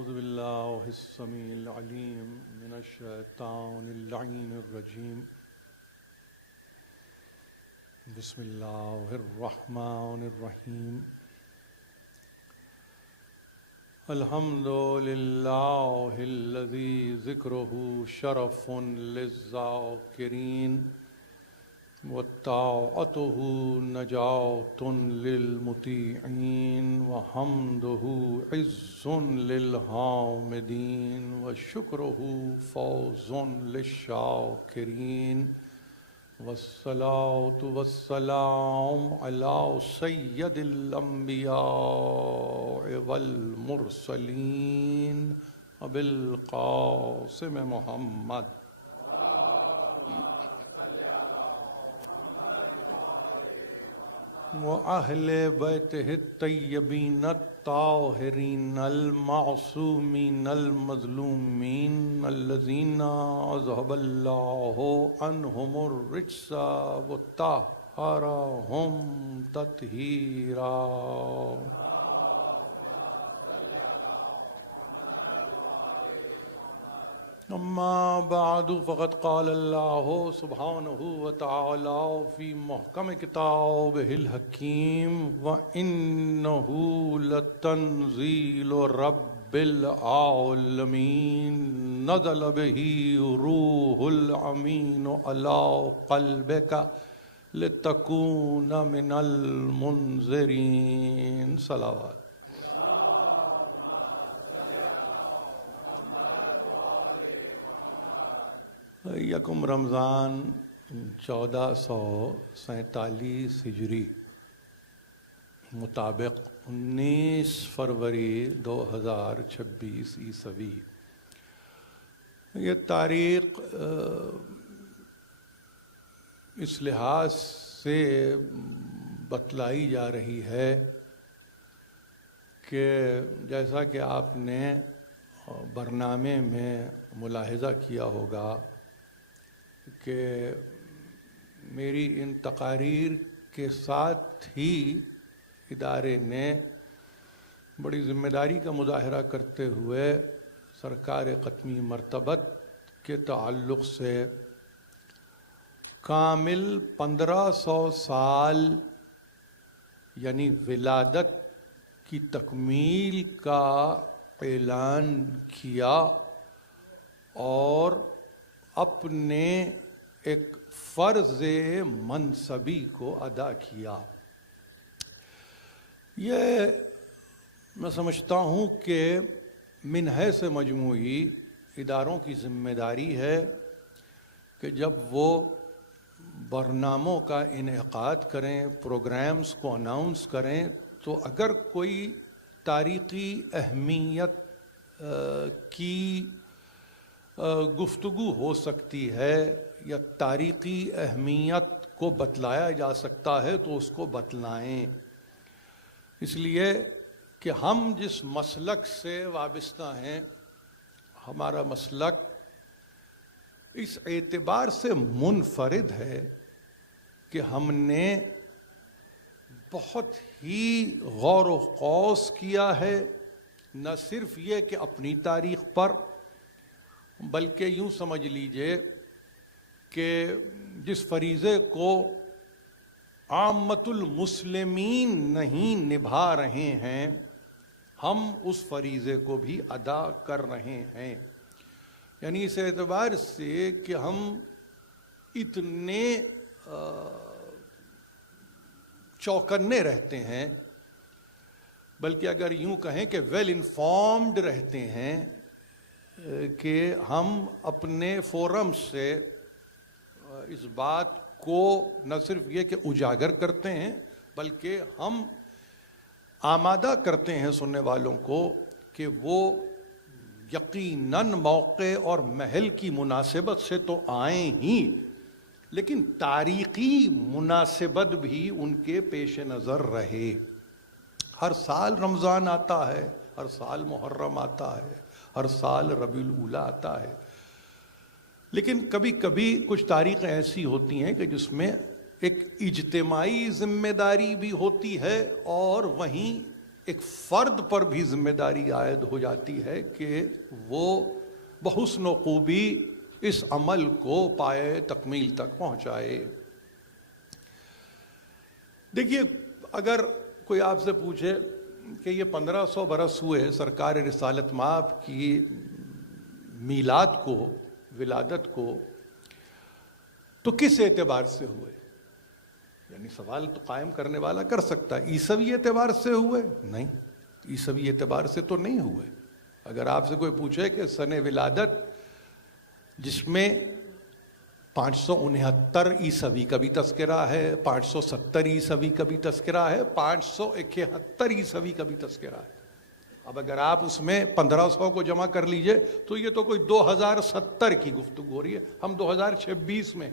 أعوذ بالله السميع العليم من الشيطان اللعين الرجيم. بسم الله الرحمن الرحيم. الحمد لله الذي ذكره شرف للذاكرين وطاعته نجاة للمطيعين وحمده عز للحامدين وشكره فوز للشاكرين والصلاة والسلام على سيد الأنبياء والمرسلين أبي القاسم محمد وأهل بيته الطيبين الطاهرين المعصومين المظلومين الذين أذهب الله عنهم الرجس وطهرهم تطهيرا. أما بعد فقد قال الله سبحانه وتعالى في محكم كتابه الحكيم وإنه لتنزيل رب العالمين نزل به روح الأمين على قلبك لتكون من المنذرين. صلوات. یکم رمضان 1447 ہجری مطابق 19 فروری 2026 عیسوی. یہ تاریخ اس لحاظ سے بتلائی جا رہی ہے کہ جیسا کہ آپ نے برنامے میں ملاحظہ کیا ہوگا کہ میری ان تقاریر کے ساتھ ہی ادارے نے بڑی ذمہ داری کا مظاہرہ کرتے ہوئے سرکار قطمی مرتبت کے تعلق سے کامل 1500 سال یعنی ولادت کی تکمیل کا اعلان کیا اور اپنے ایک فرض منصبی کو ادا کیا. یہ میں سمجھتا ہوں کہ من حیث مجموعی اداروں کی ذمہ داری ہے کہ جب وہ برناموں کا انعقاد کریں، پروگرامز کو اناؤنس کریں، تو اگر کوئی تاریخی اہمیت کی گفتگو ہو سکتی ہے یا تاریخی اہمیت کو بتلایا جا سکتا ہے تو اس کو بتلائیں. اس لیے کہ ہم جس مسلک سے وابستہ ہیں، ہمارا مسلک اس اعتبار سے منفرد ہے کہ ہم نے بہت ہی غور و خوض کیا ہے، نہ صرف یہ کہ اپنی تاریخ پر، بلکہ یوں سمجھ لیجئے کہ جس فریضے کو عامت المسلمین نہیں نبھا رہے ہیں، ہم اس فریضے کو بھی ادا کر رہے ہیں. یعنی اس اعتبار سے کہ ہم اتنے چوکنے رہتے ہیں، بلکہ اگر یوں کہیں کہ ویل انفارمڈ رہتے ہیں کہ ہم اپنے فورم سے اس بات کو نہ صرف یہ کہ اجاگر کرتے ہیں بلکہ ہم آمادہ کرتے ہیں سننے والوں کو کہ وہ یقیناً موقع اور محل کی مناسبت سے تو آئیں ہی، لیکن تاریخی مناسبت بھی ان کے پیش نظر رہے. ہر سال رمضان آتا ہے، ہر سال محرم آتا ہے، ہر سال ربیع الاولی آتا ہے، لیکن کبھی کبھی کچھ تاریخیں ایسی ہوتی ہیں کہ جس میں ایک اجتماعی ذمہ داری بھی ہوتی ہے اور وہیں ایک فرد پر بھی ذمہ داری عائد ہو جاتی ہے کہ وہ بحسن و خوبی اس عمل کو پائے تکمیل تک پہنچائے۔ دیکھیے، اگر کوئی آپ سے پوچھے کہ یہ 1500 برس ہوئے سرکار رسالت مآب کی میلاد کو، ولادت کو، تو کس اعتبار سے ہوئے؟ یعنی سوال تو قائم کرنے والا کر سکتا ہے، عیسوی اعتبار سے ہوئے؟ نہیں، عیسوی اعتبار سے تو نہیں ہوئے۔ اگر آپ سے کوئی پوچھے کہ سن ولادت جس میں 569 عیسوی کا بھی تذکرہ ہے، 570 عیسوی کا بھی تذکرہ ہے، 571 عیسوی کا بھی تذکرہ ہے، اب اگر آپ اس میں 1500 کو جمع کر لیجئے تو یہ تو کوئی 2070 کی گفتگو ہو رہی ہے، ہم 2026 میں،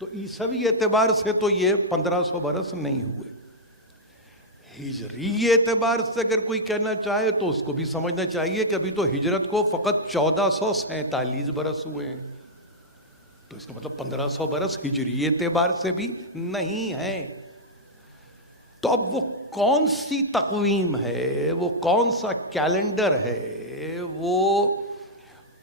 تو عیسوی اعتبار سے تو یہ 1500 برس نہیں ہوئے۔ ہجری اعتبار سے اگر کوئی کہنا چاہے تو اس کو بھی سمجھنا چاہیے کہ ابھی تو ہجرت کو فقط 1447 برس ہوئے ہیں، تو اس کا مطلب 1500 برس ہجری اعتبار سے بھی نہیں ہیں۔ تو اب وہ کون سی تقویم ہے، وہ کون سا کیلنڈر ہے، وہ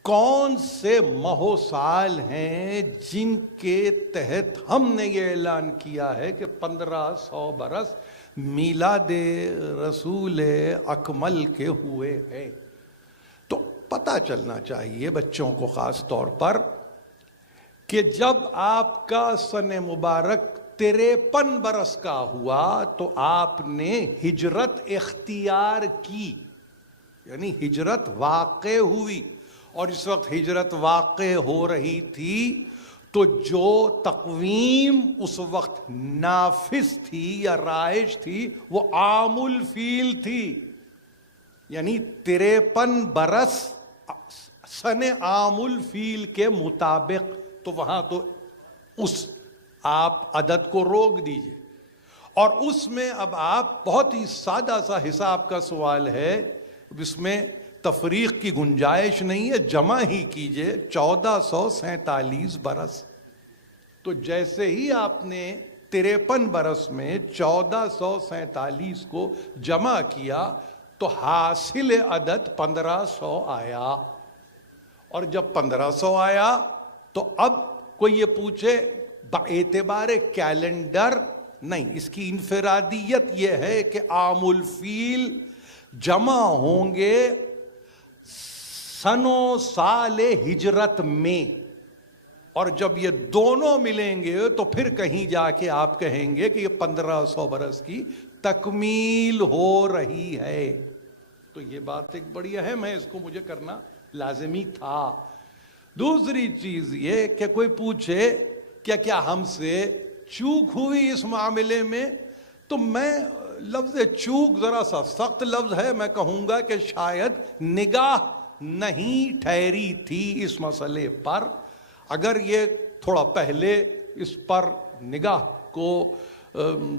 کون سے ماہ و سال ہیں جن کے تحت ہم نے یہ اعلان کیا ہے کہ 1500 برس میلاد رسول اکمل کے ہوئے ہیں؟ تو پتہ چلنا چاہیے بچوں کو خاص طور پر کہ جب آپ کا سن مبارک 53 برس کا ہوا تو آپ نے ہجرت اختیار کی، یعنی ہجرت واقع ہوئی، اور اس وقت ہجرت واقع ہو رہی تھی تو جو تقویم اس وقت نافذ تھی یا رائج تھی وہ عام الفیل تھی، یعنی 53 برس سن عام الفیل کے مطابق، تو وہاں تو اس آپ عدد کو روک دیجئے، اور اس میں اب آپ بہت ہی سادہ سا حساب کا سوال ہے، اس میں تفریق کی گنجائش نہیں ہے، جمع ہی کیجئے 1447 برس۔ تو جیسے ہی آپ نے 53 برس میں 1447 کو جمع کیا تو حاصل عدد 1500 آیا، اور جب 1500 آیا تو اب کوئی یہ پوچھے باعتبار کیلنڈر، نہیں، اس کی انفرادیت یہ ہے کہ عام الفیل جمع ہوں گے سن و سال ہجرت میں، اور جب یہ دونوں ملیں گے تو پھر کہیں جا کے آپ کہیں گے کہ یہ 1500 برس کی تکمیل ہو رہی ہے۔ تو یہ بات ایک بڑی اہم ہے، اس کو مجھے کرنا لازمی تھا۔ دوسری چیز یہ کہ کوئی پوچھے کیا ہم سے چوک ہوئی اس معاملے میں، تو میں لفظ چوک ذرا سا سخت لفظ ہے، میں کہوں گا کہ شاید نگاہ نہیں ٹھہری تھی اس مسئلے پر۔ اگر یہ تھوڑا پہلے اس پر نگاہ کو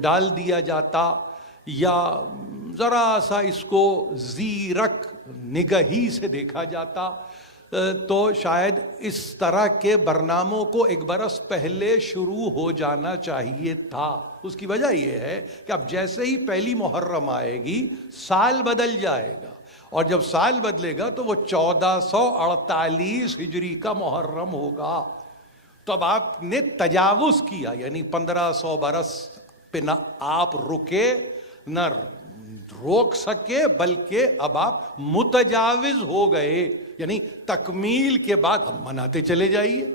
ڈال دیا جاتا یا ذرا سا اس کو زیرک نگہی سے دیکھا جاتا تو شاید اس طرح کے برناموں کو ایک برس پہلے شروع ہو جانا چاہیے تھا۔ اس کی وجہ یہ ہے کہ اب جیسے ہی پہلی محرم آئے گی سال بدل جائے گا، اور جب سال بدلے گا تو وہ 1448 ہجری کا محرم ہوگا، تو اب آپ نے تجاوز کیا، یعنی 1500 برس پہ نہ آپ رکے نہ روک سکے، بلکہ اب آپ متجاوز ہو گئے، یعنی تکمیل کے بعد ہم مناتے چلے جائیے،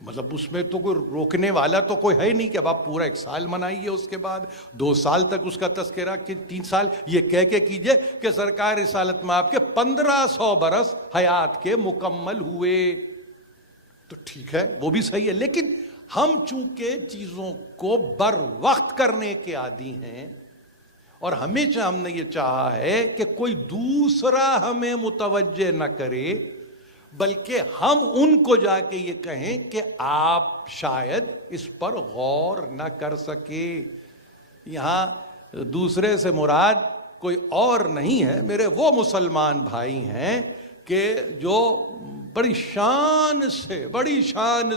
مطلب اس میں تو کوئی روکنے والا تو کوئی ہے نہیں کہ اب آپ پورا 1 سال منائیے، اس کے بعد 2 سال تک اس کا تذکرہ، کہ 3 سال یہ کہہ کے کیجئے کہ سرکار رسالت مآب کے 1500 برس حیات کے مکمل ہوئے، تو ٹھیک ہے، وہ بھی صحیح ہے۔ لیکن ہم چونکہ چیزوں کو بر وقت کرنے کے عادی ہیں، اور ہمیشہ ہم نے یہ چاہا ہے کہ کوئی دوسرا ہمیں متوجہ نہ کرے، بلکہ ہم ان کو جا کے یہ کہیں کہ آپ شاید اس پر غور نہ کر سکے۔ یہاں دوسرے سے مراد کوئی اور نہیں ہے، میرے وہ مسلمان بھائی ہیں کہ جو بڑی شان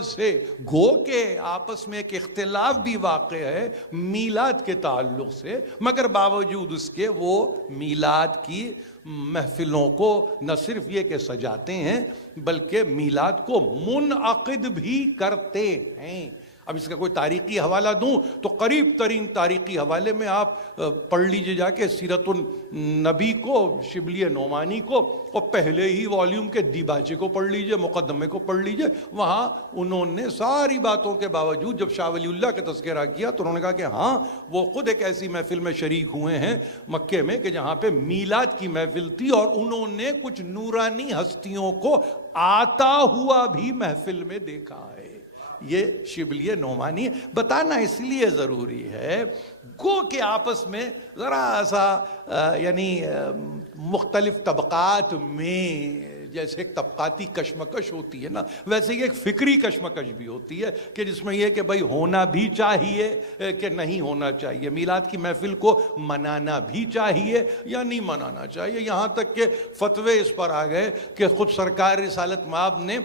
سے گو کہ آپس میں ایک اختلاف بھی واقع ہے میلاد کے تعلق سے، مگر باوجود اس کے وہ میلاد کی محفلوں کو نہ صرف یہ کہ سجاتے ہیں بلکہ میلاد کو منعقد بھی کرتے ہیں۔ اب اس کا کوئی تاریخی حوالہ دوں تو قریب ترین تاریخی حوالے میں آپ پڑھ لیجئے جا کے سیرت النبی کو، شبلی نعمانی کو، اور پہلے ہی والیوم کے دیباچے کو پڑھ لیجئے، مقدمے کو پڑھ لیجئے۔ وہاں انہوں نے ساری باتوں کے باوجود جب شاہ ولی اللہ کا تذکرہ کیا تو انہوں نے کہا کہ ہاں وہ خود ایک ایسی محفل میں شریک ہوئے ہیں مکے میں کہ جہاں پہ میلاد کی محفل تھی، اور انہوں نے کچھ نورانی ہستیوں کو آتا ہوا بھی محفل میں دیکھا ہے۔ یہ شبلی نعمانی ہے۔ بتانا اس لیے ضروری ہے گو کہ آپس میں ذرا سا یعنی مختلف طبقات میں جیسے ایک طبقاتی کشمکش ہوتی ہے نا، ویسے ہی ایک فکری کشمکش بھی ہوتی ہے کہ جس میں یہ کہ بھائی ہونا بھی چاہیے کہ نہیں ہونا چاہیے، میلاد کی محفل کو منانا بھی چاہیے یا نہیں منانا چاہیے، یہاں تک کہ فتوے اس پر آ گئے کہ خود سرکار رسالت مآب نے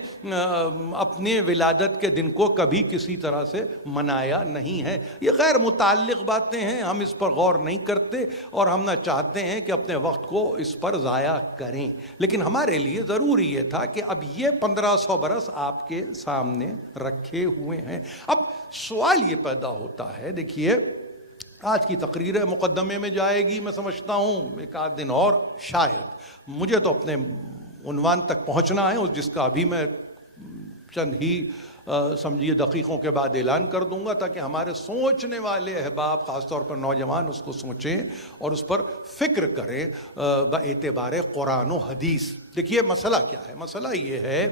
اپنے ولادت کے دن کو کبھی کسی طرح سے منایا نہیں ہے۔ یہ غیر متعلق باتیں ہیں، ہم اس پر غور نہیں کرتے اور ہم نہ چاہتے ہیں کہ اپنے وقت کو اس پر ضائع کریں، لیکن ہمارے لیے ضروری یہ تھا کہ اب یہ 1500 برس آپ کے سامنے رکھے ہوئے ہیں۔ اب سوال یہ پیدا ہوتا ہے، دیکھیے آج کی تقریر مقدمے میں جائے گی، میں سمجھتا ہوں ایک آدھ دن اور شاید، مجھے تو اپنے عنوان تک پہنچنا ہے جس کا ابھی میں چند ہی سمجھیے دقیقوں کے بعد اعلان کر دوں گا تاکہ ہمارے سوچنے والے احباب خاص طور پر نوجوان اس کو سوچیں اور اس پر فکر کریں باعتبار قرآن و حدیث۔ دیکھیے مسئلہ کیا ہے، مسئلہ یہ ہے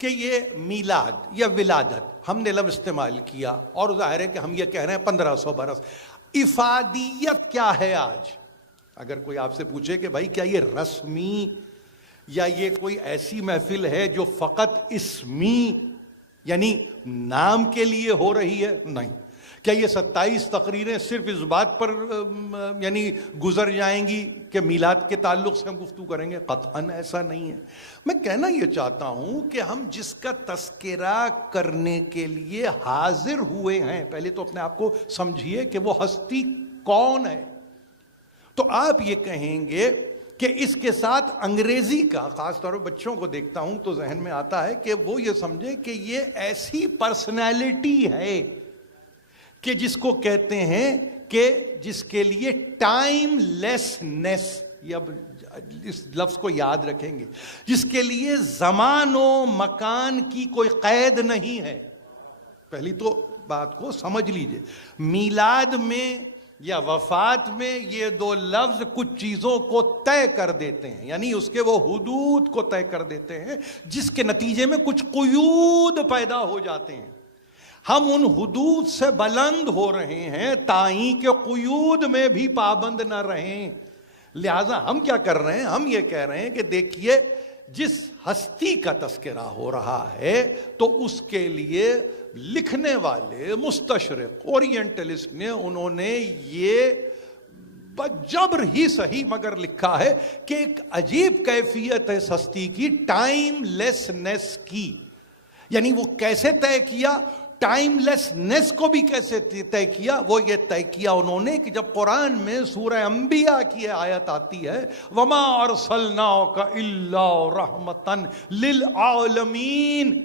کہ یہ میلاد یا ولادت ہم نے لفظ استعمال کیا اور ظاہر ہے کہ ہم یہ کہہ رہے ہیں 1500 برس، افادیت کیا ہے آج؟ اگر کوئی آپ سے پوچھے کہ بھائی کیا یہ رسمی یا یہ کوئی ایسی محفل ہے جو فقط اسمی یعنی نام کے لیے ہو رہی ہے؟ نہیں۔ کیا یہ 27 تقریریں صرف اس بات پر یعنی گزر جائیں گی کہ میلاد کے تعلق سے ہم گفتگو کریں گے؟ قطعاً ایسا نہیں ہے۔ میں کہنا یہ چاہتا ہوں کہ ہم جس کا تذکرہ کرنے کے لیے حاضر ہوئے ہیں، پہلے تو اپنے آپ کو سمجھیے کہ وہ ہستی کون ہے۔ تو آپ یہ کہیں گے کہ اس کے ساتھ انگریزی کا، خاص طور پر بچوں کو دیکھتا ہوں تو ذہن میں آتا ہے کہ وہ یہ سمجھے کہ یہ ایسی پرسنالٹی ہے کہ جس کو کہتے ہیں کہ جس کے لیے ٹائم لیسنس، یا اس لفظ کو یاد رکھیں گے، جس کے لیے زمان و مکان کی کوئی قید نہیں ہے۔ پہلی تو بات کو سمجھ لیجئے، میلاد میں یا وفات میں یہ دو لفظ کچھ چیزوں کو طے کر دیتے ہیں، یعنی اس کے وہ حدود کو طے کر دیتے ہیں جس کے نتیجے میں کچھ قیود پیدا ہو جاتے ہیں۔ ہم ان حدود سے بلند ہو رہے ہیں تائیں کہ قیود میں بھی پابند نہ رہیں۔ لہذا ہم کیا کر رہے ہیں؟ ہم یہ کہہ رہے ہیں کہ دیکھیے جس ہستی کا تذکرہ ہو رہا ہے تو اس کے لیے لکھنے والے مستشرق اورینٹلسٹ نے انہوں نے یہ بجبر ہی صحیح مگر لکھا ہے کہ ایک عجیب کیفیت ہے ہستی کی، ٹائم لیسنس کی۔ یعنی وہ کیسے طے کیا؟ ٹائم لیسنس کو بھی کیسے طے کیا؟ وہ یہ طے کیا انہوں نے کہ جب قرآن میں سورہ انبیاء کی آیت آتی ہے وَمَا أَرْسَلْنَاكَ إِلَّا رَحْمَةً لِلْعَالَمِينَ،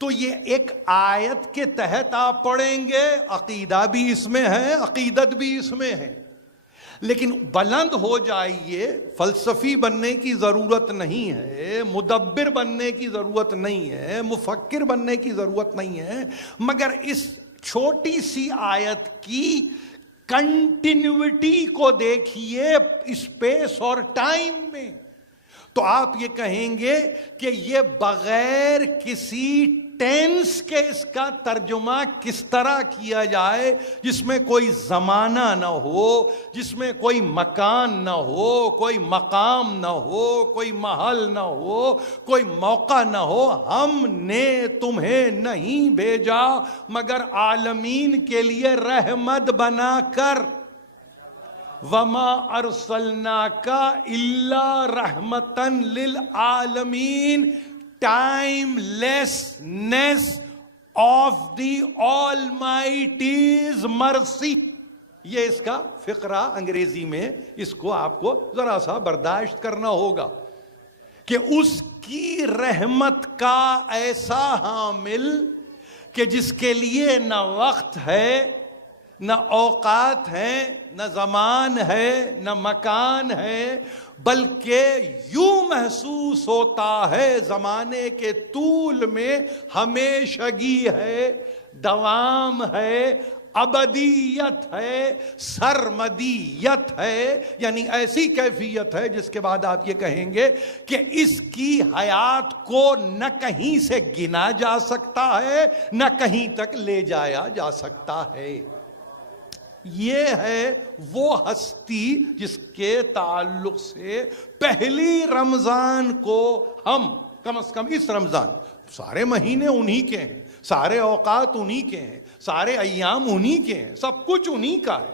تو یہ ایک آیت کے تحت آپ پڑھیں گے، عقیدہ بھی اس میں ہے، عقیدت بھی اس میں ہے، لیکن بلند ہو جائیے، فلسفی بننے کی ضرورت نہیں ہے، مدبر بننے کی ضرورت نہیں ہے، مفکر بننے کی ضرورت نہیں ہے، مگر اس چھوٹی سی آیت کی کنٹینیوٹی کو دیکھیے اسپیس اور ٹائم میں، تو آپ یہ کہیں گے کہ یہ بغیر کسی ٹینس کے اس کا ترجمہ کس طرح کیا جائے جس میں کوئی زمانہ نہ ہو، جس میں کوئی مکان نہ ہو، کوئی مقام نہ ہو، کوئی محل نہ ہو، کوئی موقع نہ ہو۔ ہم نے تمہیں نہیں بھیجا مگر عالمین کے لیے رحمت بنا کر، وَمَا أَرْسَلْنَاكَ إِلَّا رَحْمَةً لِلْعَالَمِينَ۔ timelessness of the Almighty's mercy. یہ اس کا فقرہ انگریزی میں، اس کو آپ کو ذرا سا برداشت کرنا ہوگا کہ اس کی رحمت کا ایسا حامل کہ جس کے لیے نہ وقت ہے، نہ اوقات ہیں، نہ زمان ہے، نہ مکان ہے، بلکہ یوں محسوس ہوتا ہے زمانے کے طول میں ہمیشگی ہے، دوام ہے، ابدیت ہے، سرمدیت ہے، یعنی ایسی کیفیت ہے جس کے بعد آپ یہ کہیں گے کہ اس کی حیات کو نہ کہیں سے گنا جا سکتا ہے، نہ کہیں تک لے جایا جا سکتا ہے۔ یہ ہے وہ ہستی جس کے تعلق سے پہلی رمضان کو ہم کم از کم اس رمضان، سارے مہینے انہی کے ہیں، سارے اوقات انہی کے ہیں، سارے ایام انہی کے ہیں، سب کچھ انہی کا ہے،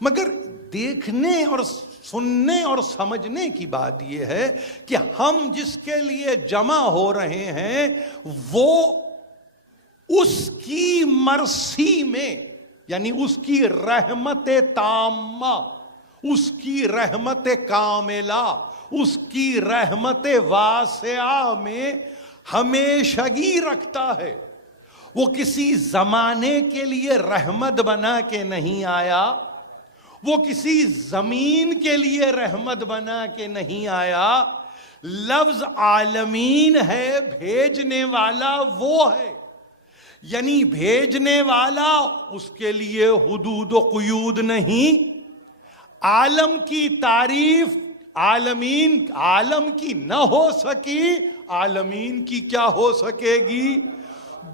مگر دیکھنے اور سننے اور سمجھنے کی بات یہ ہے کہ ہم جس کے لیے جمع ہو رہے ہیں وہ اس کی مرسی میں، یعنی اس کی رحمت تامہ، اس کی رحمت کاملہ، اس کی رحمت واسعہ میں ہمیشگی رکھتا ہے۔ وہ کسی زمانے کے لیے رحمت بنا کے نہیں آیا، وہ کسی زمین کے لیے رحمت بنا کے نہیں آیا، لفظ عالمین ہے، بھیجنے والا وہ ہے، یعنی بھیجنے والا، اس کے لیے حدود و قیود نہیں۔ عالم کی تعریف عالمین، عالم کی نہ ہو سکی، عالمین کی کیا ہو سکے گی؟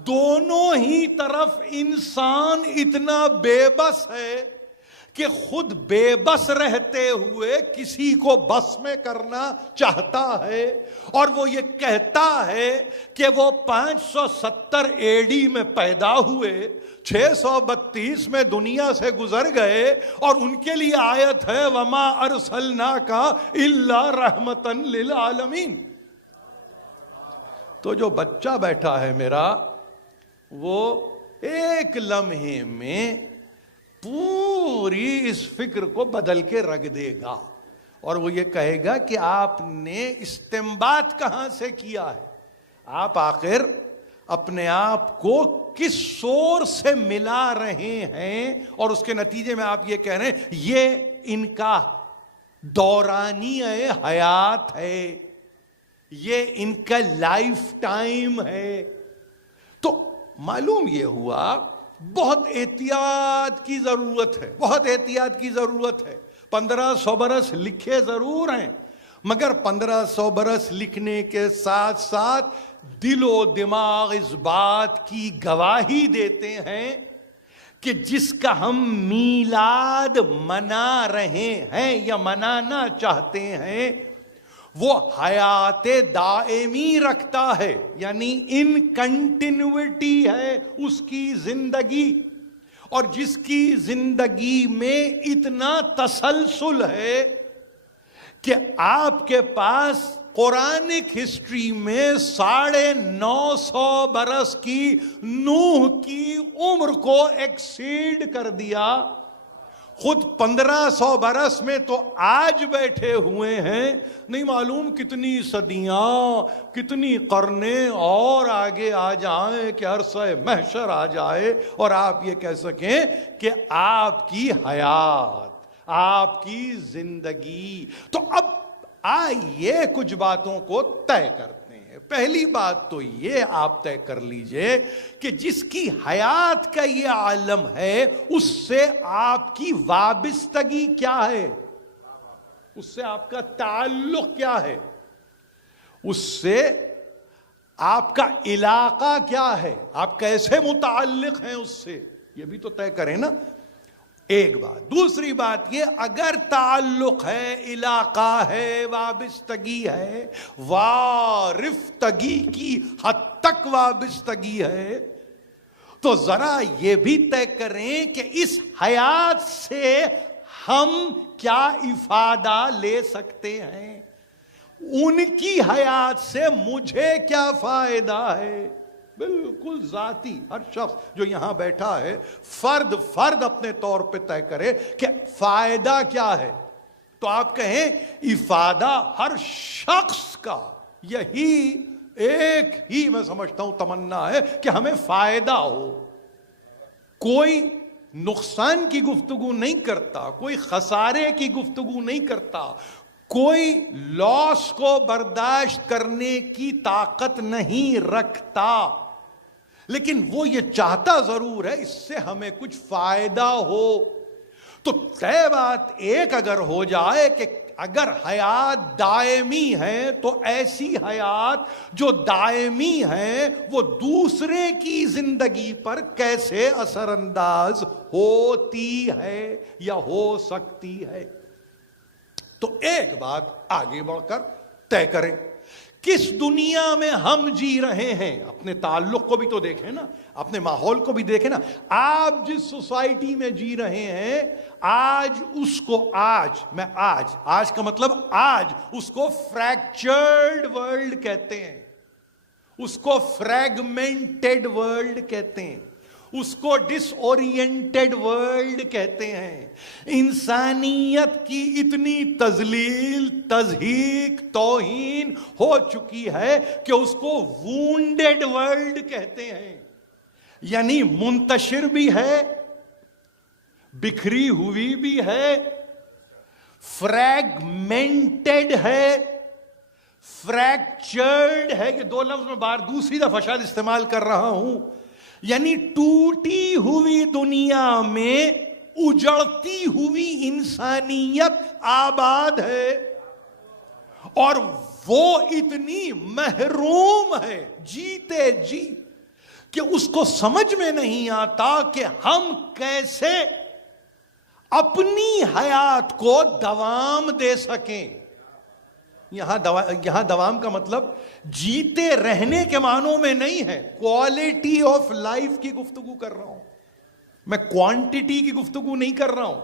دونوں ہی طرف انسان اتنا بے بس ہے کہ خود بے بس رہتے ہوئے کسی کو بس میں کرنا چاہتا ہے، اور وہ یہ کہتا ہے کہ وہ 570 AD میں پیدا ہوئے، 632 میں دنیا سے گزر گئے، اور ان کے لیے آیت ہے وَمَا أَرْسَلْنَاكَ إِلَّا رَحْمَةً لِلْعَالَمِينَ۔ تو جو بچہ بیٹھا ہے میرا، وہ ایک لمحے میں پوری اس فکر کو بدل کے رکھ دے گا، اور وہ یہ کہے گا کہ آپ نے استنباط کہاں سے کیا ہے؟ آپ آخر اپنے آپ کو کس سورس سے ملا رہے ہیں، اور اس کے نتیجے میں آپ یہ کہہ رہے ہیں یہ ان کا دورانی حیات ہے، یہ ان کا لائف ٹائم ہے۔ تو معلوم یہ ہوا بہت احتیاط کی ضرورت ہے، بہت احتیاط کی ضرورت ہے۔ 1500 برس لکھے ضرور ہیں، مگر 1500 برس لکھنے کے ساتھ ساتھ دل و دماغ اس بات کی گواہی دیتے ہیں کہ جس کا ہم میلاد منا رہے ہیں یا منانا چاہتے ہیں وہ حیات دائمی رکھتا ہے، یعنی ان کنٹینیوٹی ہے اس کی زندگی، اور جس کی زندگی میں اتنا تسلسل ہے کہ آپ کے پاس قرآنک ہسٹری میں 950 برس کی نوح کی عمر کو ایکسیڈ کر دیا، خود 1500 برس میں تو آج بیٹھے ہوئے ہیں، نہیں معلوم کتنی صدیاں، کتنی قرنیں اور آگے آ جائیں کہ عرصہ محشر آ جائے اور آپ یہ کہہ سکیں کہ آپ کی حیات، آپ کی زندگی۔ تو اب آئیے کچھ باتوں کو طے کرتے ہیں۔ پہلی بات تو یہ آپ طے کر لیجئے کہ جس کی حیات کا یہ عالم ہے اس سے آپ کی وابستگی کیا ہے، اس سے آپ کا تعلق کیا ہے، اس سے آپ کا علاقہ کیا ہے، آپ کیسے متعلق ہیں اس سے، یہ بھی تو طے کریں نا۔ ایک بات۔ دوسری بات یہ اگر تعلق ہے، علاقہ ہے، وابستگی ہے، وارفتگی کی حد تک وابستگی ہے، تو ذرا یہ بھی طے کریں کہ اس حیات سے ہم کیا افادہ لے سکتے ہیں۔ ان کی حیات سے مجھے کیا فائدہ ہے؟ بالکل ذاتی ہر شخص جو یہاں بیٹھا ہے فرد اپنے طور پہ طے کرے کہ فائدہ کیا ہے. تو آپ کہیں افادہ ہر شخص کا یہی ایک ہی میں سمجھتا ہوں تمنا ہے کہ ہمیں فائدہ ہو. کوئی نقصان کی گفتگو نہیں کرتا, کوئی خسارے کی گفتگو نہیں کرتا, کوئی لاس کو برداشت کرنے کی طاقت نہیں رکھتا, لیکن وہ یہ چاہتا ضرور ہے اس سے ہمیں کچھ فائدہ ہو. تو طے بات ایک اگر ہو جائے کہ اگر حیات دائمی ہے تو ایسی حیات جو دائمی ہے وہ دوسرے کی زندگی پر کیسے اثر انداز ہوتی ہے یا ہو سکتی ہے. تو ایک بات آگے بڑھ کر طے کریں, کس دنیا میں ہم جی رہے ہیں. اپنے تعلق کو بھی تو دیکھیں نا, اپنے ماحول کو بھی دیکھیں نا. آپ جس سوسائٹی میں جی رہے ہیں آج اس کو آج کا مطلب آج اس کو فریکچرڈ ورلڈ کہتے ہیں, اس کو فریگمنٹڈ ورلڈ کہتے ہیں, اس کو ڈس اورینٹڈ ورلڈ کہتے ہیں. انسانیت کی اتنی تذلیل, تضحیک, توہین ہو چکی ہے کہ اس کو وونڈڈ ورلڈ کہتے ہیں. یعنی منتشر بھی ہے, بکھری ہوئی بھی ہے, فریگمنٹڈ ہے, فریکچرڈ ہے. یہ دو لفظ میں بار دوسری دفعہ شاید استعمال کر رہا ہوں. یعنی ٹوٹی ہوئی دنیا میں اجڑتی ہوئی انسانیت آباد ہے, اور وہ اتنی محروم ہے جیتے جی کہ اس کو سمجھ میں نہیں آتا کہ ہم کیسے اپنی حیات کو دوام دے سکیں. یہاں دوام کا مطلب جیتے رہنے کے معنوں میں نہیں ہے, کوالٹی آف لائف کی گفتگو کر رہا ہوں میں, کوانٹٹی کی گفتگو نہیں کر رہا ہوں.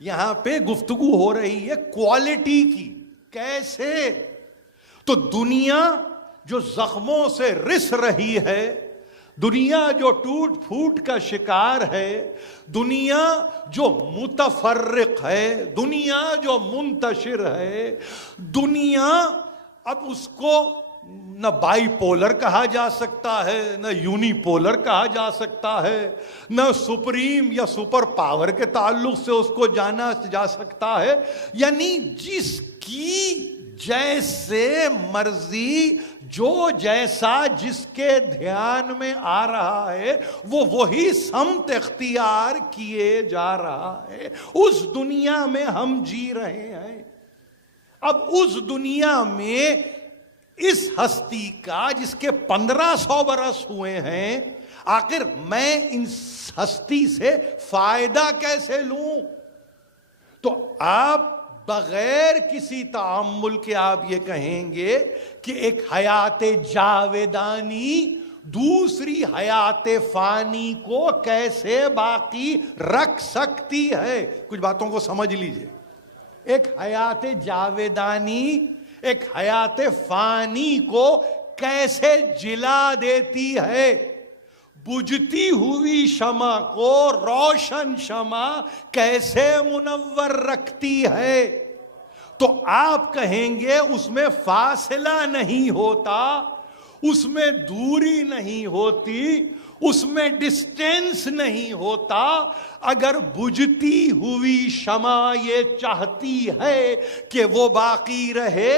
یہاں پہ گفتگو ہو رہی ہے کوالٹی کی. کیسے؟ تو دنیا جو زخموں سے رس رہی ہے, دنیا جو ٹوٹ پھوٹ کا شکار ہے, دنیا جو متفرق ہے, دنیا جو منتشر ہے, دنیا اب اس کو نہ بائی پولر کہا جا سکتا ہے, نہ یونی پولر کہا جا سکتا ہے, نہ سپریم یا سپر پاور کے تعلق سے اس کو جانا جا سکتا ہے. یعنی جس کی جیسے مرضی, جو جیسا جس کے دھیان میں آ رہا ہے وہ وہی سمت اختیار کیے جا رہا ہے. اس دنیا میں ہم جی رہے ہیں. اب اس دنیا میں اس ہستی کا جس کے 1500 برس ہوئے ہیں, آخر میں اس ہستی سے فائدہ کیسے لوں؟ تو آپ بغیر کسی تعامل کے آپ یہ کہیں گے کہ ایک حیات جاودانی دوسری حیات فانی کو کیسے باقی رکھ سکتی ہے. کچھ باتوں کو سمجھ لیجئے. ایک حیات جاودانی ایک حیات فانی کو کیسے جلا دیتی ہے, بجھتی ہوئی شمع کو روشن شمع کیسے منور رکھتی ہے. تو آپ کہیں گے اس میں فاصلہ نہیں ہوتا, اس میں دوری نہیں ہوتی, اس میں ڈسٹینس نہیں ہوتا. اگر بجھتی ہوئی شمع یہ چاہتی ہے کہ وہ باقی رہے,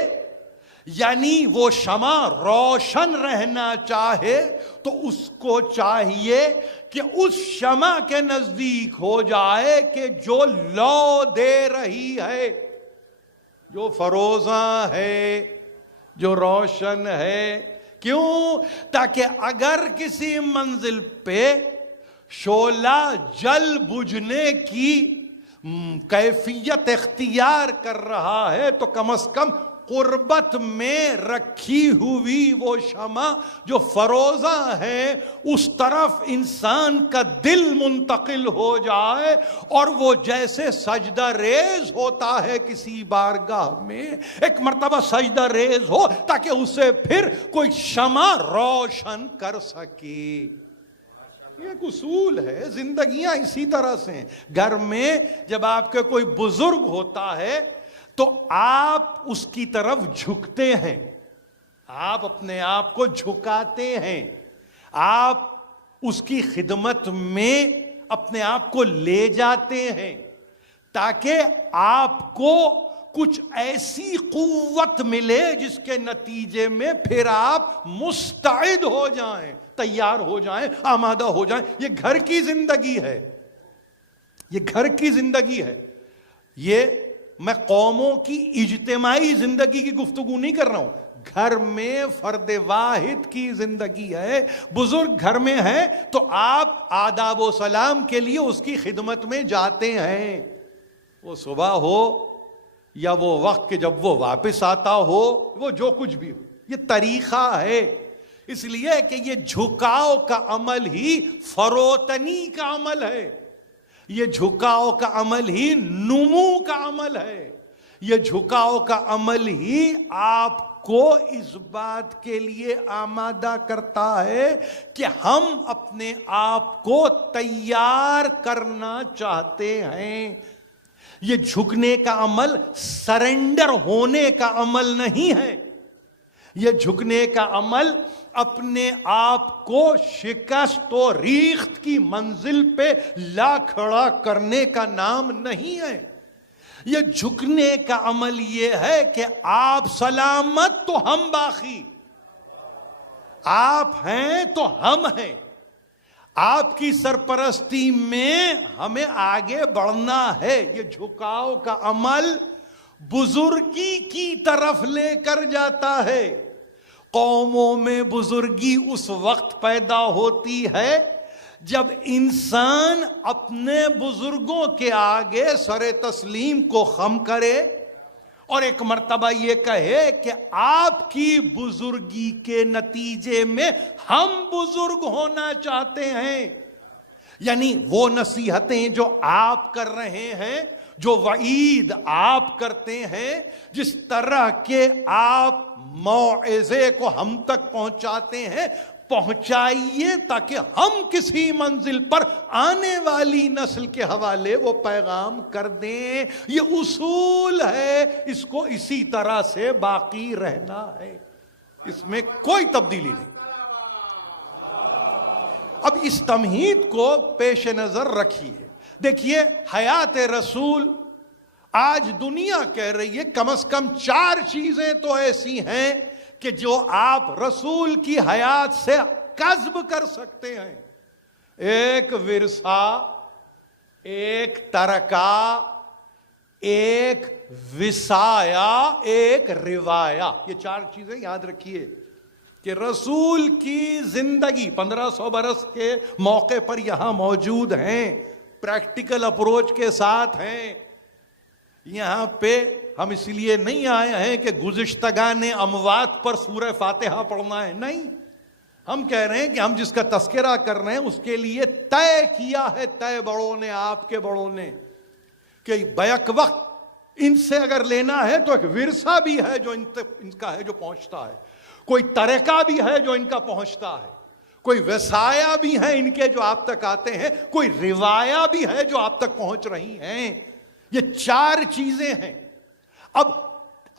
یعنی وہ شمع روشن رہنا چاہے, تو اس کو چاہیے کہ اس شمع کے نزدیک ہو جائے کہ جو لو دے رہی ہے, جو فروزاں ہے, جو روشن ہے. کیوں؟ تاکہ اگر کسی منزل پہ شعلہ جل بجھنے کی کیفیت اختیار کر رہا ہے تو کم از کم قربت میں رکھی ہوئی وہ شمع جو فروزہ ہے اس طرف انسان کا دل منتقل ہو جائے اور وہ جیسے سجدہ ریز ہوتا ہے کسی بارگاہ میں، ایک مرتبہ سجدہ ریز ہو تاکہ اسے پھر کوئی شمع روشن کر سکے۔ یہ ایک اصول ہے، زندگیاں اسی طرح سے ہیں۔ گھر میں جب آپ کے کوئی بزرگ ہوتا ہے تو آپ اس کی طرف جھکتے ہیں، آپ اپنے آپ کو جھکاتے ہیں، آپ اس کی خدمت میں اپنے آپ کو لے جاتے ہیں تاکہ آپ کو کچھ ایسی قوت ملے جس کے نتیجے میں پھر آپ مستعد ہو جائیں، تیار ہو جائیں، آمادہ ہو جائیں۔ یہ گھر کی زندگی ہے، یہ گھر کی زندگی ہے۔ یہ میں قوموں کی اجتماعی زندگی کی گفتگو نہیں کر رہا ہوں، گھر میں فرد واحد کی زندگی ہے۔ بزرگ گھر میں ہے تو آپ آداب و سلام کے لیے اس کی خدمت میں جاتے ہیں، وہ صبح ہو یا وہ وقت کے جب وہ واپس آتا ہو، وہ جو کچھ بھی ہو، یہ طریقہ ہے۔ اس لیے کہ یہ جھکاؤ کا عمل ہی فروتنی کا عمل ہے، یہ جھکاؤ کا عمل ہی نمو کا عمل ہے، یہ جھکاؤ کا عمل ہی آپ کو اس بات کے لیے آمادہ کرتا ہے کہ ہم اپنے آپ کو تیار کرنا چاہتے ہیں۔ یہ جھکنے کا عمل سرنڈر ہونے کا عمل نہیں ہے، یہ جھکنے کا عمل اپنے آپ کو شکست و ریخت کی منزل پہ لا کھڑا کرنے کا نام نہیں ہے۔ یہ جھکنے کا عمل یہ ہے کہ آپ سلامت تو ہم باقی، آپ ہیں تو ہم ہیں، آپ کی سرپرستی میں ہمیں آگے بڑھنا ہے۔ یہ جھکاؤ کا عمل بزرگی کی طرف لے کر جاتا ہے۔ قوموں میں بزرگی اس وقت پیدا ہوتی ہے جب انسان اپنے بزرگوں کے آگے سر تسلیم کو خم کرے اور ایک مرتبہ یہ کہے کہ آپ کی بزرگی کے نتیجے میں ہم بزرگ ہونا چاہتے ہیں۔ یعنی وہ نصیحتیں جو آپ کر رہے ہیں، جو وعید آپ کرتے ہیں، جس طرح کے آپ موعظے کو ہم تک پہنچاتے ہیں، پہنچائیے تاکہ ہم کسی منزل پر آنے والی نسل کے حوالے وہ پیغام کر دیں۔ یہ اصول ہے، اس کو اسی طرح سے باقی رہنا ہے، اس میں کوئی تبدیلی نہیں۔ اب اس تمہید کو پیش نظر رکھیے۔ دیکھیے حیات رسول آج دنیا کہہ رہی ہے کم از کم 4 چیزیں تو ایسی ہیں کہ جو آپ رسول کی حیات سے کسب کر سکتے ہیں۔ ایک ورثہ، ایک ترکہ، ایک وصایا، ایک روایا۔ یہ 4 چیزیں یاد رکھیے کہ رسول کی زندگی 1500 برس کے موقع پر یہاں موجود ہیں، پریکٹیکل اپروچ کے ساتھ ہیں۔ یہاں پہ ہم اس لیے نہیں آئے ہیں کہ گزشتگان اموات پر سورہ فاتحہ پڑھنا ہے، نہیں، ہم کہہ رہے ہیں کہ ہم جس کا تذکرہ کر رہے ہیں اس کے لیے طے کیا ہے، طے بڑوں نے، آپ کے بڑوں نے، کہ بیک وقت ان سے اگر لینا ہے تو ایک ورثہ بھی ہے جو ان کا ہے، جو پہنچتا ہے، کوئی طریقہ بھی ہے جو ان کا پہنچتا ہے، کوئی وصایا بھی ہیں ان کے جو آپ تک آتے ہیں، کوئی روایا بھی ہے جو آپ تک پہنچ رہی ہیں۔ یہ 4 چیزیں ہیں۔ اب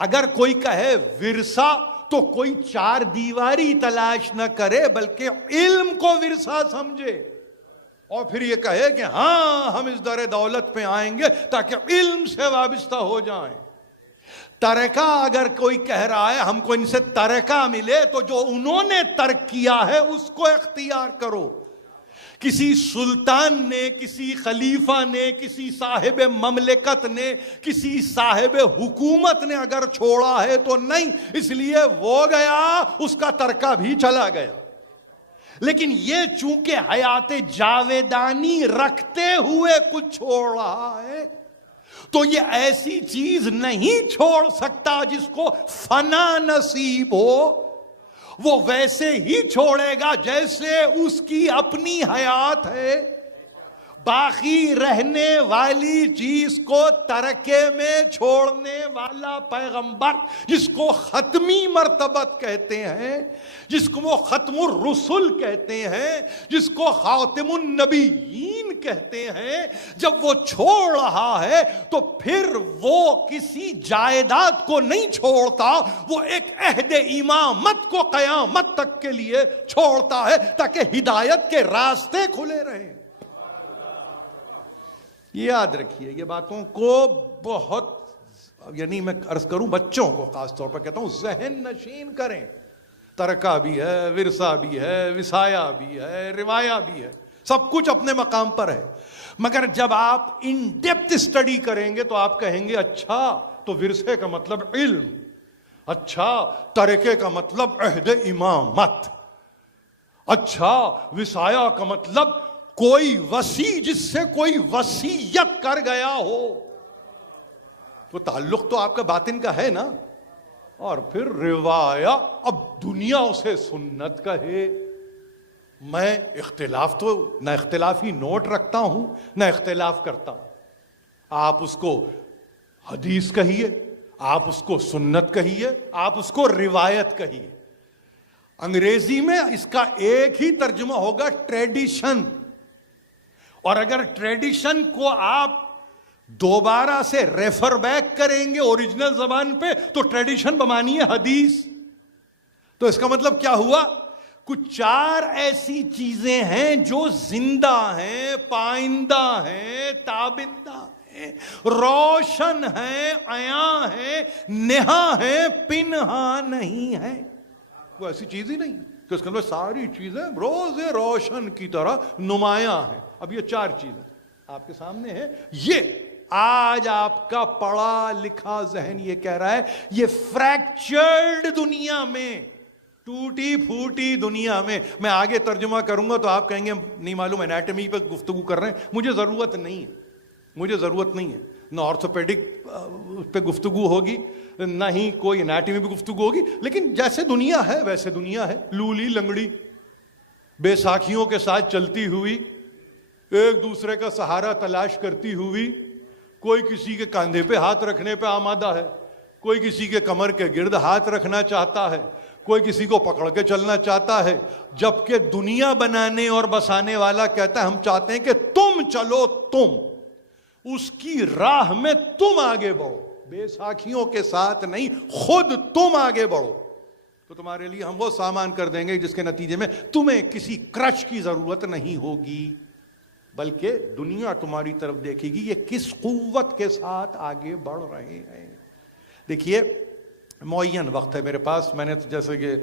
اگر کوئی کہے ورثہ تو کوئی 4 دیواری تلاش نہ کرے بلکہ علم کو ورثہ سمجھے اور پھر یہ کہے کہ ہاں ہم اس در دولت پہ آئیں گے تاکہ علم سے وابستہ ہو جائیں۔ ترکہ اگر کوئی کہہ رہا ہے ہم کو ان سے ترکہ ملے تو جو انہوں نے ترک کیا ہے اس کو اختیار کرو۔ کسی سلطان نے، کسی خلیفہ نے، کسی صاحب مملکت نے، کسی صاحب حکومت نے اگر چھوڑا ہے تو نہیں، اس لیے وہ گیا، اس کا ترکہ بھی چلا گیا۔ لیکن یہ چونکہ حیات جاویدانی رکھتے ہوئے کچھ چھوڑ رہا ہے تو یہ ایسی چیز نہیں چھوڑ سکتا جس کو فنا نصیب ہو، وہ ویسے ہی چھوڑے گا جیسے اس کی اپنی حیات ہے۔ باقی رہنے والی چیز کو ترکے میں چھوڑنے والا پیغمبر، جس کو ختمی مرتبت کہتے ہیں، جس کو وہ ختم الرسل کہتے ہیں، جس کو خاتم النبیین کہتے ہیں، جب وہ چھوڑ رہا ہے تو پھر وہ کسی جائیداد کو نہیں چھوڑتا، وہ ایک عہد امامت کو قیامت تک کے لیے چھوڑتا ہے تاکہ ہدایت کے راستے کھلے رہیں۔ یہ یاد رکھیے، یہ باتوں کو بہت، یعنی میں عرض کروں بچوں کو خاص طور پر کہتا ہوں، ذہن نشین کریں۔ ترکہ بھی ہے، ورثہ بھی ہے، وصایا بھی ہے، روایہ بھی ہے، سب کچھ اپنے مقام پر ہے، مگر جب آپ ان ڈیپتھ اسٹڈی کریں گے تو آپ کہیں گے اچھا تو ورثے کا مطلب علم، اچھا ترکے کا مطلب عہد امامت، اچھا وصایا کا مطلب کوئی وصی جس سے کوئی وصیت کر گیا ہو، تو تعلق تو آپ کا باطن کا ہے نا۔ اور پھر روایہ، اب دنیا اسے سنت کہے، میں اختلاف تو نہ اختلافی نوٹ رکھتا ہوں نہ اختلاف کرتا ہوں، آپ اس کو حدیث کہیے، آپ اس کو سنت کہیے، آپ اس کو روایت کہیے۔ انگریزی میں اس کا ایک ہی ترجمہ ہوگا، ٹریڈیشن۔ اور اگر ٹریڈیشن کو آپ دوبارہ سے ریفر بیک کریں گے اوریجنل زبان پہ تو ٹریڈیشن بمانی ہے حدیث۔ تو اس کا مطلب کیا ہوا؟ کچھ چار ایسی چیزیں ہیں جو زندہ ہیں، پائندہ ہیں، تابندہ ہیں، روشن ہیں، عیاں ہیں، نہا ہیں، پنہا نہیں ہیں۔ وہ ایسی چیز ہی نہیں کہ اس کے اندر ساری چیزیں روز روشن کی طرح نمایاں ہیں۔ اب یہ چار چیزیں آپ کے سامنے ہیں، یہ آج آپ کا پڑھا لکھا ذہن یہ کہہ رہا ہے، یہ فریکچرڈ دنیا میں، ٹوٹی پھوٹی دنیا میں آگے ترجمہ کروں گا تو آپ کہیں گے نہیں معلوم انیٹمی پہ گفتگو کر رہے ہیں، مجھے ضرورت نہیں ہے، مجھے ضرورت نہیں ہے، نہ آرتھوپیڈک پہ گفتگو ہوگی، نہ ہی کوئی انیٹمی پہ گفتگو ہوگی، لیکن جیسے دنیا ہے ویسے دنیا ہے، لولی لنگڑی، بے ساکھیوں کے ساتھ چلتی ہوئی، ایک دوسرے کا سہارا تلاش کرتی ہوئی، کوئی کسی کے کاندھے پہ ہاتھ رکھنے پہ آمادہ ہے، کوئی کسی کے کمر کے گرد ہاتھ رکھنا چاہتا ہے، کوئی کسی کو پکڑ کے چلنا چاہتا ہے، جبکہ دنیا بنانے اور بسانے والا کہتا ہے ہم چاہتے ہیں کہ تم چلو، تم اس کی راہ میں تم آگے بڑھو، بے ساکھیوں کے ساتھ نہیں، خود تم آگے بڑھو، تو تمہارے لیے ہم وہ سامان کر دیں گے جس کے نتیجے میں تمہیں کسی کرچ کی ضرورت نہیں ہوگی، بلکہ دنیا تمہاری طرف دیکھے گی یہ کس قوت کے ساتھ آگے بڑھ رہے ہیں۔ دیکھیے معین وقت ہے میرے پاس، میں نے جیسے کہ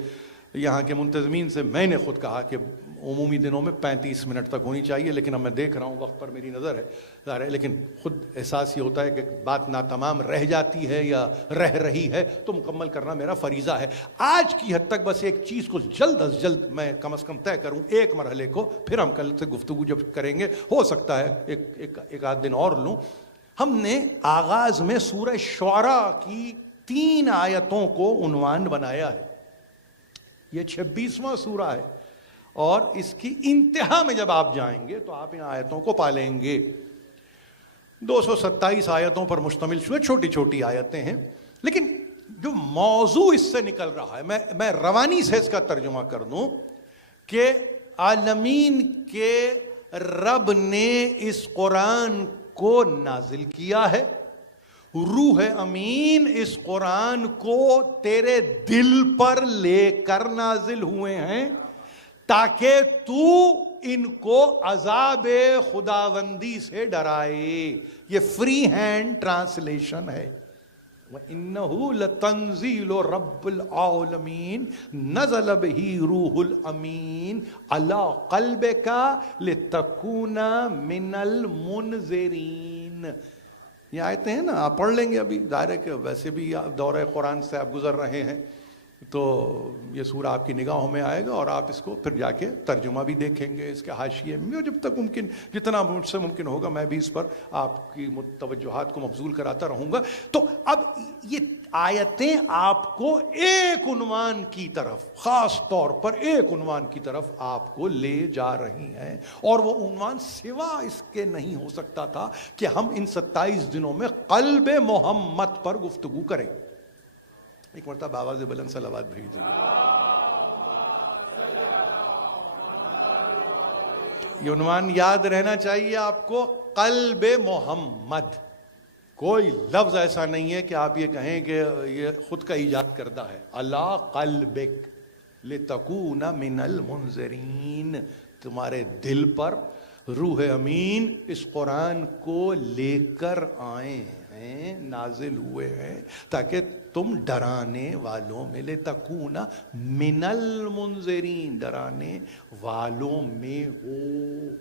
یہاں کے منتظمین سے میں نے خود کہا کہ عمومی دنوں میں 35 منٹ تک ہونی چاہیے، لیکن اب میں دیکھ رہا ہوں وقت پر میری نظر ہے ظاہر ہے، لیکن خود احساس یہ ہوتا ہے کہ بات ناتمام رہ جاتی ہے یا رہ رہی ہے تو مکمل کرنا میرا فریضہ ہے۔ آج کی حد تک بس ایک چیز کو جلد از جلد میں کم از کم طے کروں، ایک مرحلے کو، پھر ہم کل سے گفتگو جب کریں گے ہو سکتا ہے ایک آدھ دن اور لوں۔ ہم نے آغاز میں سورہ شعراء کی 3 آیتوں کو عنوان بنایا ہے، یہ 26واں سورہ ہے، اور اس کی انتہا میں جب آپ جائیں گے تو آپ ان آیتوں کو پالیں گے۔ 227 آیتوں پر مشتمل چھوٹی چھوٹی آیتیں ہیں، لیکن جو موضوع اس سے نکل رہا ہے، میں روانی سے اس کا ترجمہ کر دوں کہ عالمین کے رب نے اس قرآن کو نازل کیا ہے، روح امین اس قرآن کو تیرے دل پر لے کر نازل ہوئے ہیں تاکہ تو ان کو عذاب خداوندی سے ڈرائے۔ یہ فری ہینڈ ٹرانسلیشن ہے، وَإِنَّهُ لَتَنزِيلُ رَبِّ الْعَالَمِينَ نَزَلَ بِهِ روح الامین عَلَى قَلْبِكَ لِتَكُونَ مِنَ الْمُنذِرِينَ۔ یہ آیتیں ہیں نا، آپ پڑھ لیں گے، ابھی ظاہر ہے کہ ویسے بھی دورہ قرآن سے آپ گزر رہے ہیں، تو یہ سورہ آپ کی نگاہوں میں آئے گا اور آپ اس کو پھر جا کے ترجمہ بھی دیکھیں گے اس کے حاشیے میں، اور جب تک ممکن جتنا مجھ سے ممکن ہوگا میں بھی اس پر آپ کی توجہات کو مبذول کراتا رہوں گا۔ تو اب یہ آیتیں آپ کو ایک عنوان کی طرف، خاص طور پر ایک عنوان کی طرف آپ کو لے جا رہی ہیں، اور وہ عنوان سوا اس کے نہیں ہو سکتا تھا کہ ہم ان 27 دنوں میں قلب محمد پر گفتگو کریں۔ ایک مرتبہ آواز بلند صلوات بھیج دیجیے۔ یہ عنوان یاد رہنا چاہیے آپ کو، قلب محمد۔ کوئی لفظ ایسا نہیں ہے کہ آپ یہ کہیں کہ یہ خود کا ایجاد کردہ ہے۔ اللہ قلبک لتکون من المنذرین، تمہارے دل پر روح امین اس قرآن کو لے کر آئے ہیں، نازل ہوئے ہیں تاکہ تم ڈرانے والوں میں، لتکون من المنذرین، ڈرانے والوں میں ہو،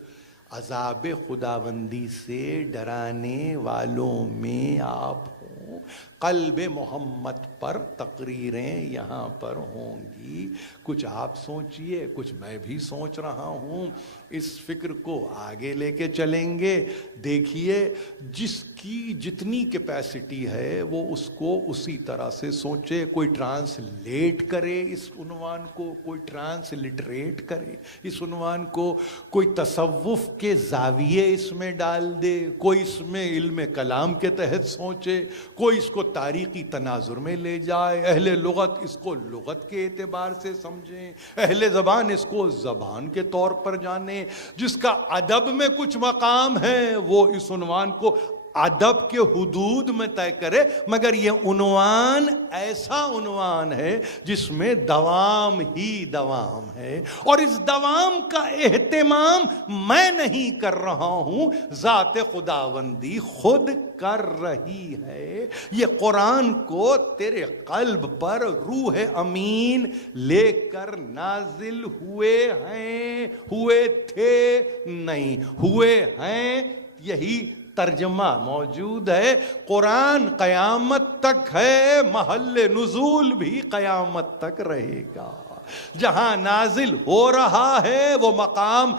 عذاب خداوندی سے ڈرانے والوں میں آپ ہوں۔ قلب محمد پر تقریریں یہاں پر ہوں گی، کچھ آپ سوچئے، کچھ میں بھی سوچ رہا ہوں، اس فکر کو آگے لے کے چلیں گے۔ دیکھیے جس کی جتنی کیپیسٹی ہے وہ اس کو اسی طرح سے سوچے، کوئی ٹرانسلیٹ کرے اس عنوان کو، کوئی ٹرانسلیٹریٹ کرے اس عنوان کو، کوئی تصوف کے زاویے اس میں ڈال دے، کوئی اس میں علم کلام کے تحت سوچے، کوئی اس کو تاریخی تناظر میں لے جائے، اہل لغت اس کو لغت کے اعتبار سے سمجھیں، اہل زبان اس کو زبان کے طور پر جانیں، جس کا ادب میں کچھ مقام ہے وہ اس عنوان کو ادب کے حدود میں طے کرے، مگر یہ عنوان ایسا عنوان ہے جس میں دوام ہی دوام ہے، اور اس دوام کا اہتمام میں نہیں کر رہا ہوں، ذات خداوندی خود کر رہی ہے۔ یہ قرآن کو تیرے قلب پر روح امین لے کر نازل ہوئے ہیں، ہوئے تھے نہیں، ہوئے ہیں، یہی ترجمہ موجود ہے۔ قرآن قیامت تک ہے، محل نزول بھی قیامت تک رہے گا۔ جہاں نازل ہو رہا ہے وہ مقام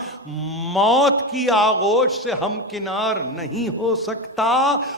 موت کی آغوش سے ہمکنار نہیں ہو سکتا،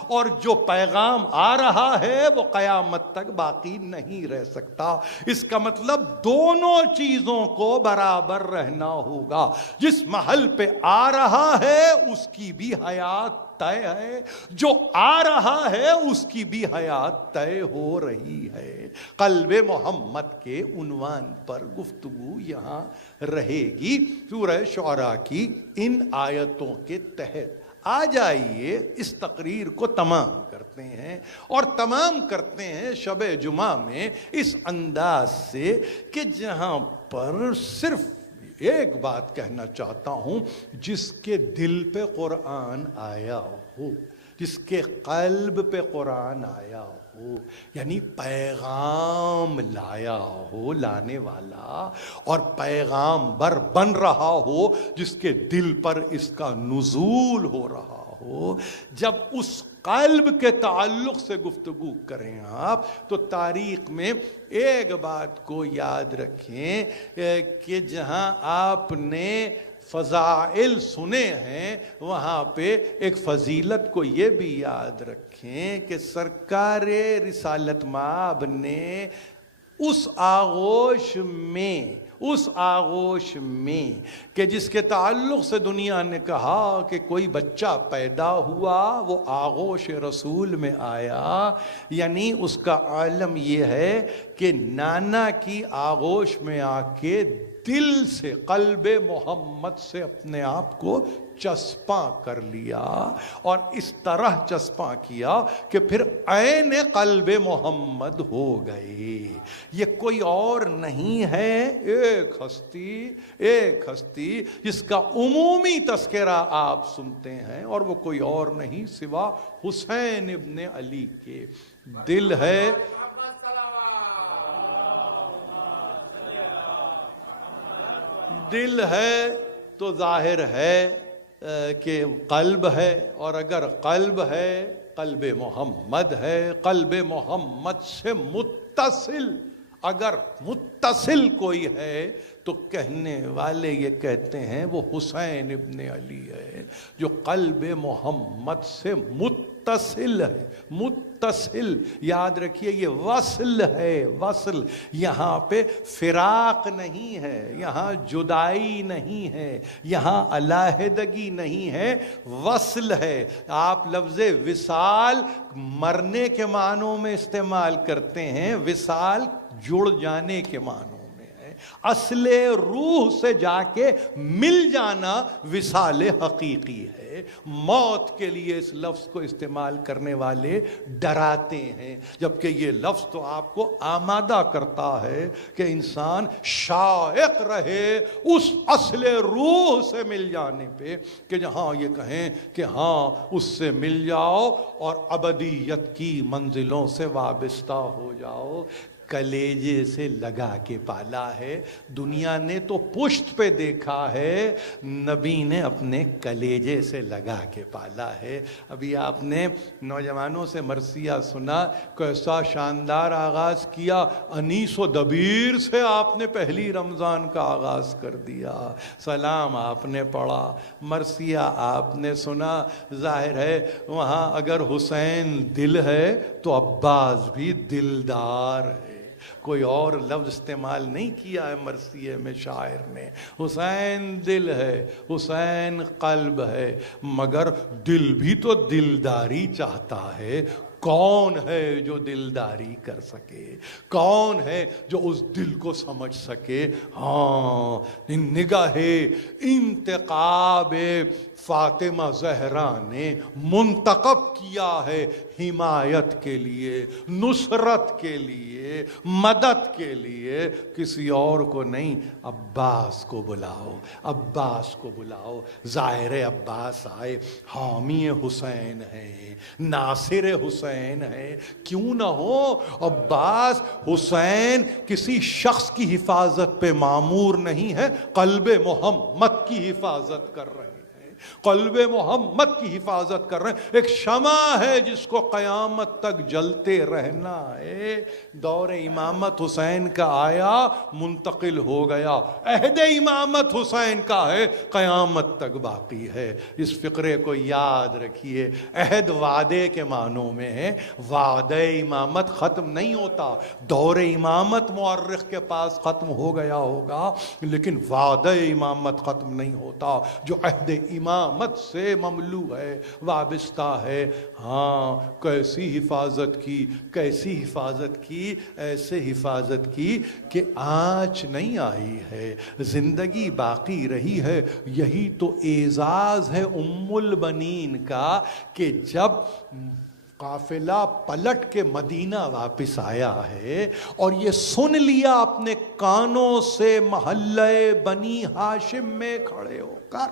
اور جو پیغام آ رہا ہے وہ قیامت تک باقی نہیں رہ سکتا۔ اس کا مطلب دونوں چیزوں کو برابر رہنا ہوگا۔ جس محل پہ آ رہا ہے اس کی بھی حیات طے ہے، جو آ رہا ہے اس کی بھی حیات طے ہو رہی ہے۔ قلب محمد کے عنوان پر گفتگو یہاں رہے گی سورہ شعراء کی ان آیتوں کے تحت۔ آ جائیے اس تقریر کو تمام کرتے ہیں، اور تمام کرتے ہیں شب جمعہ میں اس انداز سے کہ جہاں پر صرف ایک بات کہنا چاہتا ہوں، جس کے دل پہ قرآن آیا ہو، جس کے قلب پہ قرآن آیا ہو، یعنی پیغام لایا ہو، لانے والا اور پیغام بر بن رہا ہو، جس کے دل پر اس کا نزول ہو رہا ہو، جب اس قلب کے تعلق سے گفتگو کریں آپ تو تاریخ میں ایک بات کو یاد رکھیں کہ جہاں آپ نے فضائل سنے ہیں وہاں پہ ایک فضیلت کو یہ بھی یاد رکھیں کہ سرکار رسالت مآب نے اس آغوش میں کہ جس کے تعلق سے دنیا نے کہا کہ کوئی بچہ پیدا ہوا وہ آغوش رسول میں آیا، یعنی اس کا عالم یہ ہے کہ نانا کی آغوش میں آ کے دل سے، قلب محمد سے اپنے آپ کو چسپاں کر لیا، اور اس طرح چسپاں کیا کہ پھر عین قلب محمد ہو گئے۔ یہ کوئی اور نہیں ہے، ایک ہستی جس کا عمومی تذکرہ آپ سنتے ہیں، اور وہ کوئی اور نہیں سوا حسین ابن علی کے۔ دل ہے تو ظاہر ہے کہ قلب ہے، اور اگر قلب ہے، قلب محمد ہے، قلب محمد سے متصل اگر متصل کوئی ہے تو کہنے والے یہ کہتے ہیں وہ حسین ابن علی ہے جو قلب محمد سے متصل ہے. متصل یاد رکھیے یہ وصل ہے. وصل یہاں پہ فراق نہیں ہے, یہاں جدائی نہیں ہے, یہاں علیحدگی نہیں ہے, وصل ہے. آپ لفظ وصال مرنے کے معنوں میں استعمال کرتے ہیں, وصال جڑ جانے کے معنوں میں ہے. اصل روح سے جا کے مل جانا وصال حقیقی ہے. موت کے لیے اس لفظ کو استعمال کرنے والے ڈراتے ہیں, جبکہ یہ لفظ تو آپ کو آمادہ کرتا ہے کہ انسان شائق رہے اس اصل روح سے مل جانے پہ, کہ جہاں یہ کہیں کہ ہاں اس سے مل جاؤ اور ابدیت کی منزلوں سے وابستہ ہو جاؤ. کلیجے سے لگا کے پالا ہے. دنیا نے تو پشت پہ دیکھا ہے, نبی نے اپنے کلیجے سے لگا کے پالا ہے. ابھی آپ نے نوجوانوں سے مرثیہ سنا, کیسا شاندار آغاز کیا. انیس و دبیر سے آپ نے پہلی رمضان کا آغاز کر دیا. سلام آپ نے پڑھا, مرثیہ آپ نے سنا. ظاہر ہے وہاں اگر حسین دل ہے تو عباس بھی دلدار ہے. کوئی اور لفظ استعمال نہیں کیا ہے مرثیے میں شاعر نے. حسین دل ہے, حسین قلب ہے, مگر دل بھی تو دلداری چاہتا ہے. کون ہے جو دلداری کر سکے؟ کون ہے جو اس دل کو سمجھ سکے؟ ہاں, نگاہ انتقاب فاطمہ زہرا نے منتخب کیا ہے حمایت کے لیے, نصرت کے لیے, مدد کے لیے, کسی اور کو نہیں. عباس کو بلاؤ, عباس کو بلاؤ. ظاہر عباس آئے, حامی حسین ہے, ناصر حسین ہے, کیوں نہ ہو. عباس حسین کسی شخص کی حفاظت پہ معمور نہیں ہے, قلب محمد کی حفاظت کر رہے ہیں, قلب محمد کی حفاظت کر رہے ہیں. ایک شمع ہے جس کو قیامت تک جلتے رہنا ہے. دور امامت حسین کا آیا, منتقل ہو گیا. عہد امامت حسین کا ہے, قیامت تک باقی ہے. اس فقرے کو یاد رکھیے. عہد وعدے کے معنوں میں ہے. وعدہ امامت ختم نہیں ہوتا. دور امامت مورخ کے پاس ختم ہو گیا ہوگا, لیکن وعدہ امامت ختم نہیں ہوتا. جو عہد امامت سے مملو ہے, وابستہ ہے. ہاں, کیسی حفاظت کی, کیسی حفاظت کی, ایسے حفاظت کی کہ آنچ نہیں آئی ہے, زندگی باقی رہی ہے. یہی تو اعزاز ہے ام البنین کا کہ جب قافلہ پلٹ کے مدینہ واپس آیا ہے اور یہ سن لیا اپنے کانوں سے محلہ بنی ہاشم میں کھڑے ہو کر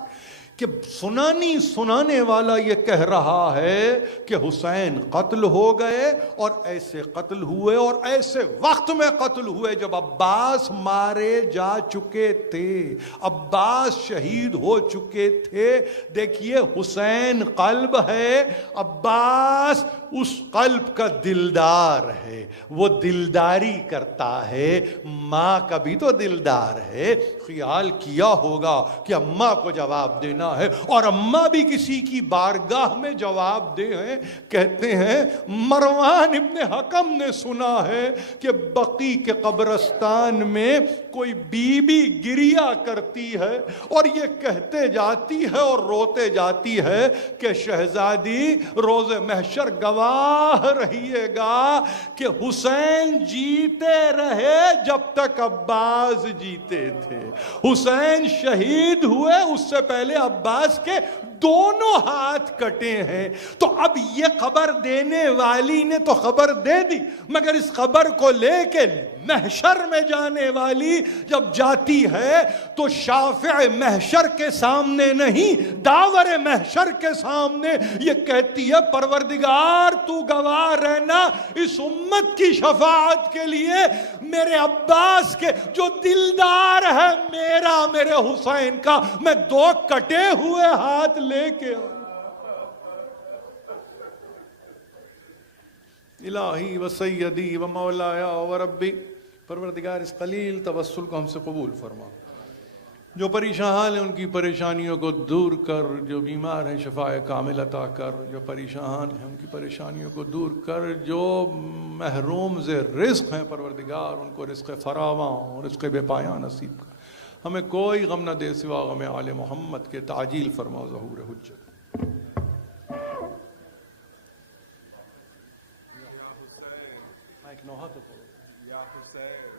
کہ سنانے والا یہ کہہ رہا ہے کہ حسین قتل ہو گئے, اور ایسے قتل ہوئے اور ایسے وقت میں قتل ہوئے جب عباس مارے جا چکے تھے, عباس شہید ہو چکے تھے. دیکھیے حسین قلب ہے, عباس اس قلب کا دلدار ہے, وہ دلداری کرتا ہے. ماں کا بھی تو دلدار ہے. خیال کیا ہوگا کہ اماں کو جواب دینا ہے, اور اماں بھی کسی کی بارگاہ میں جواب دے ہیں. کہتے ہیں مروان ابن حکم نے سنا ہے کہ بقی کے قبرستان میں کوئی بی بی گریا کرتی ہے اور یہ کہتے جاتی ہے اور روتے جاتی ہے کہ شہزادی روز محشر گواہ رہیے گا کہ حسین جیتے رہے جب تک عباس جیتے تھے. حسین شہید ہوئے, اس سے پہلے عباس کے دونوں ہاتھ کٹے ہیں. تو اب یہ خبر دینے والی نے تو خبر دے دی, مگر اس خبر کو لے کے محشر میں جانے والی جب جاتی ہے تو شافع محشر کے سامنے نہیں, داور محشر کے سامنے یہ کہتی ہے پروردگار تو گواہ رہنا اس امت کی شفاعت کے لیے, میرے عباس کے جو دلدار ہے میرے حسین کا, میں دو کٹے ہوئے ہاتھ لے کے الہی و سیدی و مولایا و ربی پروردگار اس قلیل توسل کو ہم سے قبول فرما. جو پریشان حال ہیں ان کی پریشانیوں کو دور کر، جو بیمار ہیں شفاء کامل عطا کر، جو پریشان ہیں ان کی پریشانیوں کو دور کر، جو محروم ز رزق ہیں پروردگار ان کو رزق فراواں اور رزق بے پایاں نصیب کر. ہمیں کوئی غم نہ دے سوا غم آل محمد کے. تعجیل فرما ظہور حجت. یا حسین